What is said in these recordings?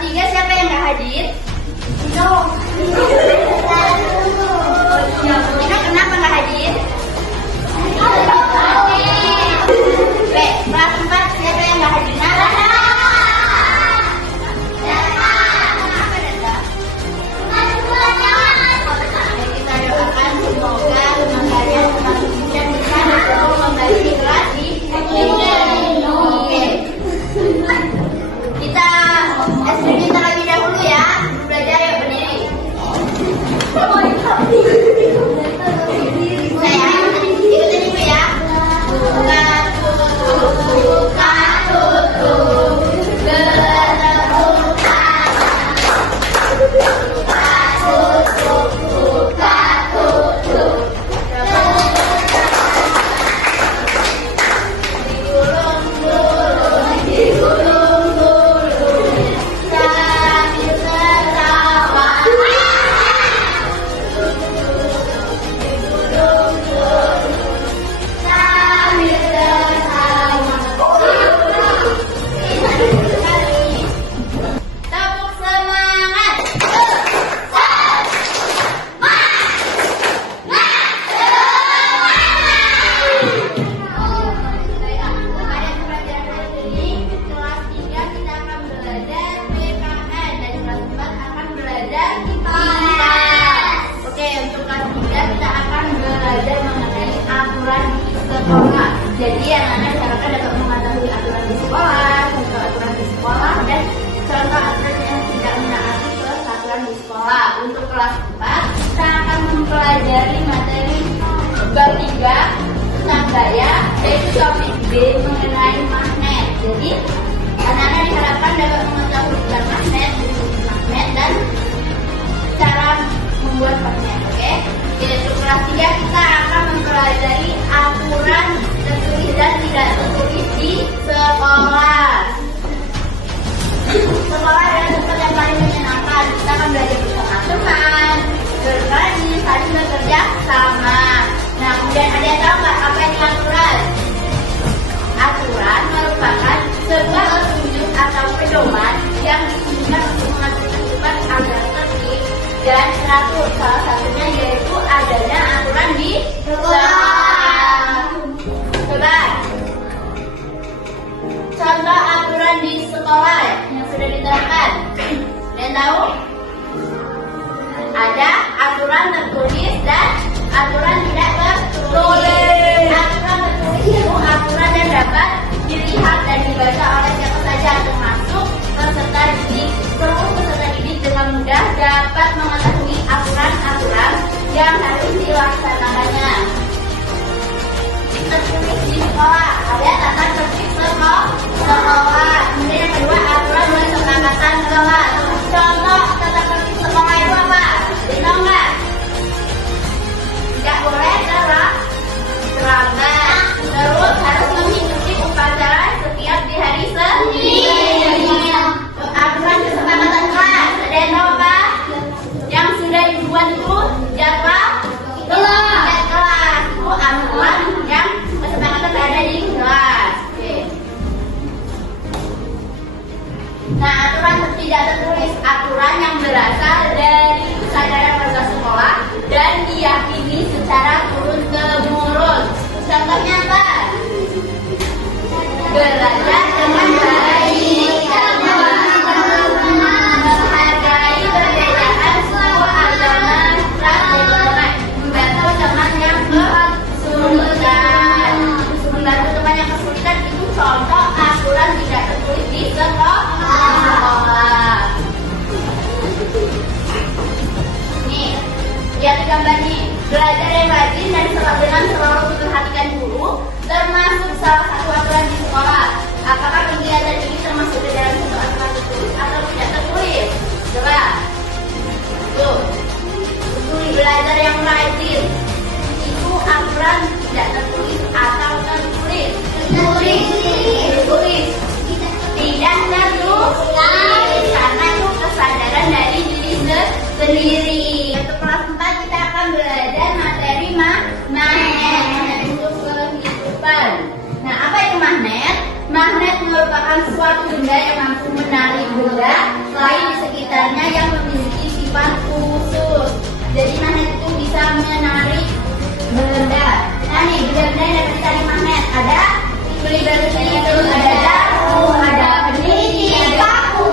3 siapa yang nggak hadir? No. Ina kenapa nggak hadir? B. Kelas 4 siapa yang nggak hadir? Kita doakan semoga kalian semakin bisa bertemu kembali di kelas di Oke. Kita SPM terlebih dahulu ya. Belajar ya berdiri. Saya ikutin ibu ya. Buka tutup. Jadi anak-anak diharapkan dapat mematuhi aturan di sekolah, contoh-aturan di sekolah, dan contoh-aturan yang tidak menaati peraturan di sekolah. Untuk kelas 4, kita akan mempelajari materi bab 3 tentang gaya, yaitu topik B mengenai magnet. Jadi anak-anak diharapkan dapat mengetahui tentang magnet, dan cara membuat magnet. Oke? Untuk kelas 3 kita akan mempelajari aturan tertulis dan tidak tertulis di sekolah. Sekolah adalah tempat yang paling menyenangkan. Kita akan belajar bersama teman, berbagi, saling bekerja sama. Nah, kemudian ada yang tahu nggak apa ini aturan? Aturan merupakan sebuah petunjuk atau pedoman yang ditujukan untuk mengatur kehidupan agar tertib dan teratur. Salah satunya yaitu adanya aturan di sekolah. Coba contoh aturan di sekolah yang sudah diterapkan. Kalian tahu? Ada aturan tertulis dan aturan tidak tertulis. Aturan tertulis itu aturan yang dapat dilihat dan dibaca oleh siapa saja, termasuk peserta didik. Seluruh peserta didik dengan mudah dapat mengetahui aturan-aturan yang harus dilaksanakannya. Tertulis di sekolah, ada tata tertib sekolah. Kemudian yang kedua, aturan dan kesepakatan kelas. Contoh tata tertib sekolah itu apa? Tahu nggak? Tidak boleh terlambat. Terus harus mengikuti upacara setiap di hari Senin. Aturan kesepakatan kelas, ada yang tahu apa? Yang sudah dibuat itu jadwal kelas. Itu aturan yang kesepakatan ada di kelas. Oke. Nah, aturan tidak tertulis, aturan yang berasal dari kesadaran warga sekolah dan diyakini secara turun-temurun. Contohnya apa? Belajar dengan baik, menghargai perbedaan suku agama, ras, dan golongan, membantu teman yang kesulitan. Membantu teman yang kesulitan itu contoh aturan tidak tertulis di sekolah. Nih, lihat gambar nih. Belajar yang rajin dan dengan selalu memperhatikan guru termasuk salah satu aturan di sekolah. Apakah kegiatan ini termasuk di dalam satu aturan tertulis atau tidak tertulis? Coba. Tuh. Belajar yang rajin itu aturan tidak tertulis atau tertulis? Tertulis. Tidak tertulis. Karena itu kesadaran dari diri sendiri. Untuk kelas 4 kita akan belajar materi magnet untuk kehidupan. Nah, apa itu magnet? Magnet merupakan suatu benda yang mampu menarik benda lain di sekitarnya yang memiliki sifat khusus. Jadi magnet itu bisa menarik benda. Nah nih, benda-benda yang dapat ditarik magnet ada beli besi, terus ada jarum, ada peniti, ada paku.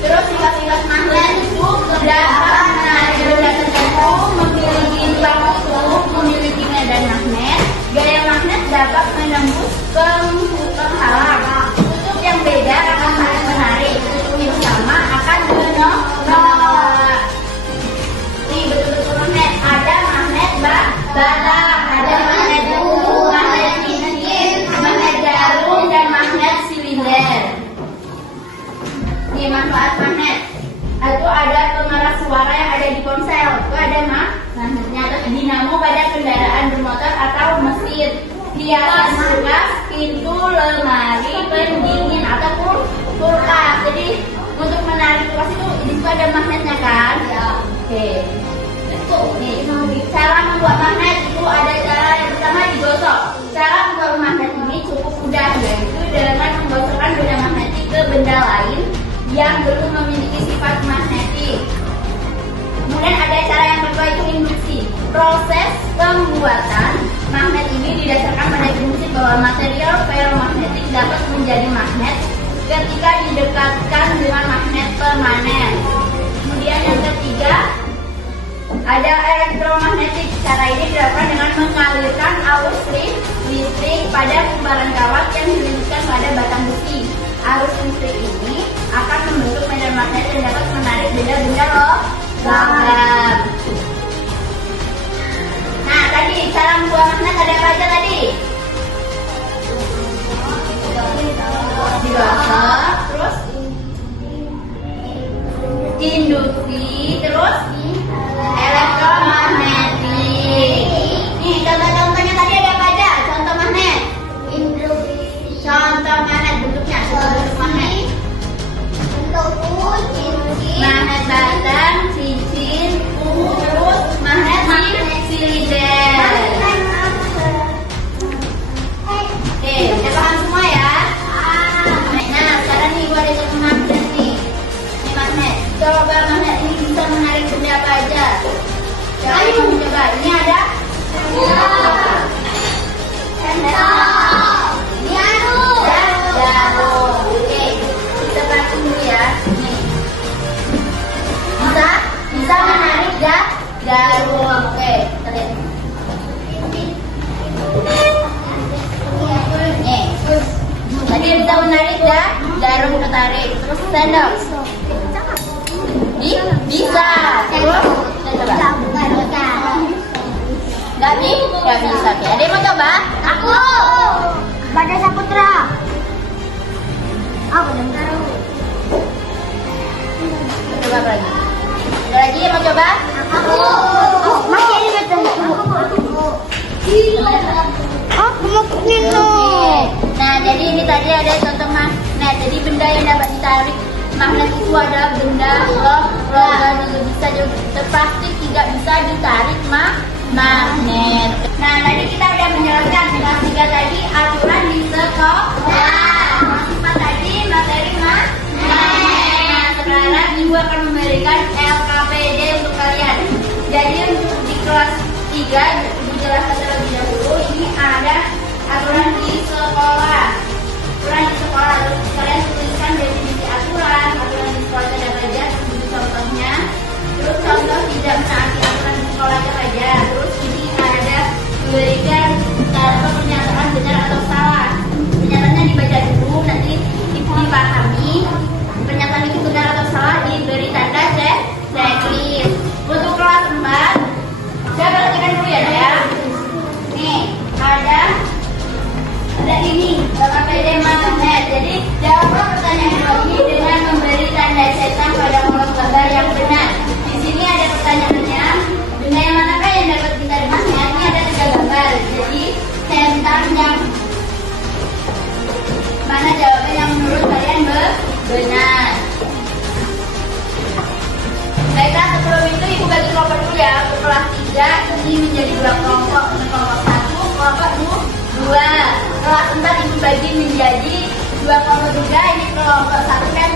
Terus sifat-sifat magnet itu dapat menarik benda tertentu, memiliki dua kutub, memiliki medan magnet. Gaya magnet dapat menembus penghalang. Kutub yang beda akan saling menarik. Kutub yang sama akan menolak. Nih betul-betul magnet. Ada magnet bata, ada magnet buku, magnet cincin, magnet jarum, dan magnet silinder. Nih manfaat magnet. Itu ada pengeras suara yang ada di ponsel. Itu ada magnetnya. Terus dinamo pada kendaraan bermotor atau mesin. Hiasan kulkas, pintu, lemari, pendingin ataupun kulkas. Jadi untuk menarik kulkas itu di situ ada magnetnya kan? Ya. Oke. Nih, cara membuat magnet itu ada cara yang pertama digosok. Cara membuat magnet ini cukup mudah, yaitu dengan menggosokkan benda magnetik ke benda lain yang belum memiliki sifat magnetik. Kemudian ada cara yang kedua itu induksi. Proses pembuatan magnet ini didasarkan pada prinsip bahwa material ferromagnetik dapat menjadi magnet ketika didekatkan dengan magnet permanen. Kemudian yang ketiga ada elektromagnetik. Cara ini dilakukan dengan mengalirkan arus listrik pada kumparan kawat yang dililitkan pada batang besi. Arus listrik ini akan membentuk medan magnet yang dapat menarik benda-benda logam. Nah, tadi cara membuat magnet ada apa aja tadi? Digosok, terus induksi, terus elektromagnetik. Nih, contoh-contohnya tadi ada apa aja? Contoh magnet. Contoh magnet bentuknya, bentuk magnet. Magnet batang, cincin, terus magnet silinder. Oke, udah paham semua ya? Nah, sekarang nih gua ada contoh magnet nih. Ini magnet. Coba magnet ini bisa menarik benda apa aja? Ayo coba. Ini ada jarum. Oke, kita pakai dulu ya. Nih. Bisa menarik jarum. Oke, kita lihat. Nih. Tadi bisa menarik jarum ketarik. Terus sendok. Bisa. Terus kita coba. Gak bisa. Oke, ada yang mau coba? Aku. Pada Saputra. Aku belum tahu. Coba apa lagi? Ada lagi yang mau coba? Aku. Masih ada betul. Aku mau minum. Nah, jadi ini tadi ada contoh magnet. Jadi benda yang dapat ditarik magnet itu adalah benda logam yang bisa terplastik, tidak bisa ditarik magnet. Nah, tadi kita udah menjelaskan kelas 3 tadi aturan di sekolah. Kelas 4 tadi materi magnet. Nah, sekarang Ibu akan memberikan LKPD untuk kalian. Jadi untuk di kelas 3 Ibu jelaskan terlebih dahulu. Ini ada aturan di sekolah. Aturan di sekolah, terus kalian tuliskan definisi aturan di sekolah ada saja, terus contohnya. Terus contoh tidak menaati aturan di sekolah saja. Terus ini ada memberikan cara pernyataan benar atau salah. Pernyataannya dibaca dulu, nanti dipahami. Pernyataan itu benar atau salah diberi tanda checklist. Untuk kelas 4, saya perhatikan dulu ya. Nih, ada ini LKPD magnet. Jadi jawablah pertanyaan ini dengan memberi tanda cetak pada kolom gambar yang benar. Di sini ada pertanyaannya, benda yang manakah yang dapat ditarik magnet? Ini ada 3 gambar. Jadi centangnya mana jawaban yang menurut kalian benar? Baiklah, sebelum itu Ibu bagi kelompok dulu ya. Untuk kelas 3 ini menjadi 2 kelompok. Kelompok 1, kelompok 2. Kelas 4 Ibu bagi menjadi 2 kelompok juga. Ini kelompok 1 dan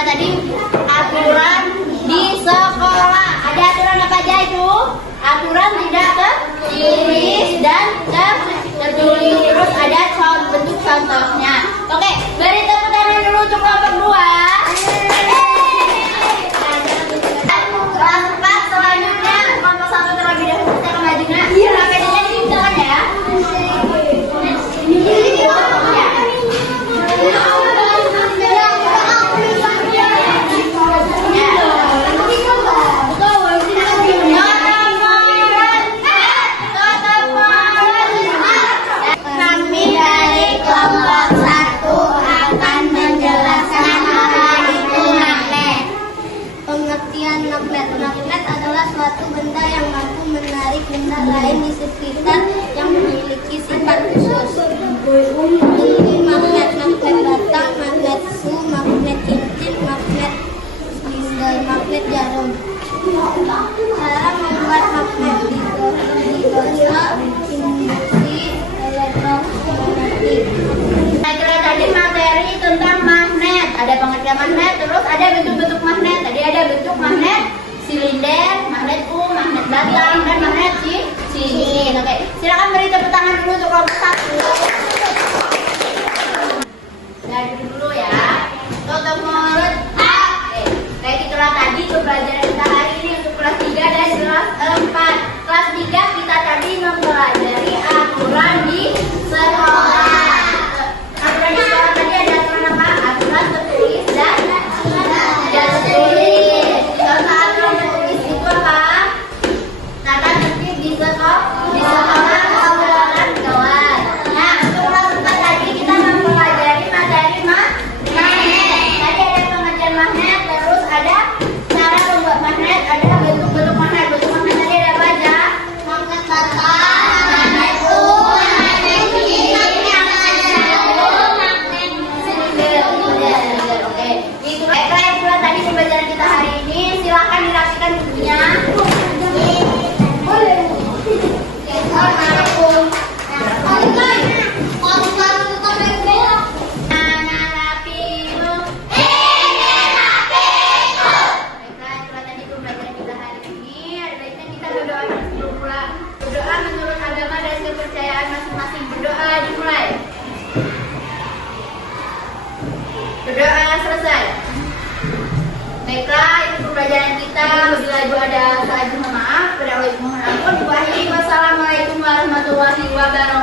itulah tadi aturan di sekolah. Ada aturan apa aja itu? Aturan tidak tertulis dan tertulis. Terus ada bentuk contohnya. Oke, beri tepuk tangan dulu untuk kelompok 2. Kelas 4 selanjutnya kelompok 1 terlebih dahulu kita akan maju. Sampai dengan ini silakan ya. Magnet adalah suatu benda yang mampu menarik benda lain di sekitar yang memiliki sifat khusus. Seperti magnet batang, magnet su, magnet cincin, magnet spindle, magnet jarum. Cara membuat magnet digosok induksi elektromagnetik. Saya tadi materi tentang magnet. Ada pengertian magnet, terus ada bentuk-bentuk magnet. Tadi ada bentuk magnet silinder, magnet magnet batang, dan magnet cincin. Oke, silakan beri tepuk tangan dulu untuk kelompok 1. Dari dulu ya. Tutup mulut. Oke, kayak itulah tadi tuh pelajaran kita hari ini untuk kelas 3 dan kelas 4. Kelas 3 kita tadi mempelajari aturan di sekolah. Aturan di sekolah tadi ada aturan apa? Aturan tertulis dan tidak tertulis. Contoh aturan tertulis itu apa? Tata tertib di sekolah obrolan kelas. Nah, untuk kelas 4 tadi kita mempelajari materi magnet. Tadi ada pengertian magnet, terus ada cara membuat magnet, ada bentuk-bentuk magnet. Bentuk magnet tadi ada apa aja? Magnet batang, magnet su, magnet cincin, magnet jarum, magnet Silinder. Oke, itu itulah tadi pembelajaran kita hari ini. Silakan dirapikan bukunya. Berdoa menurut agama dan kepercayaan masing-masing. Berdoa dimulai. Berdoa selesai. Baiklah, itu pembelajaran kita. Bila ada salah, mohon maaf. Wassalamualaikum warahmatullahi wabarakatuh.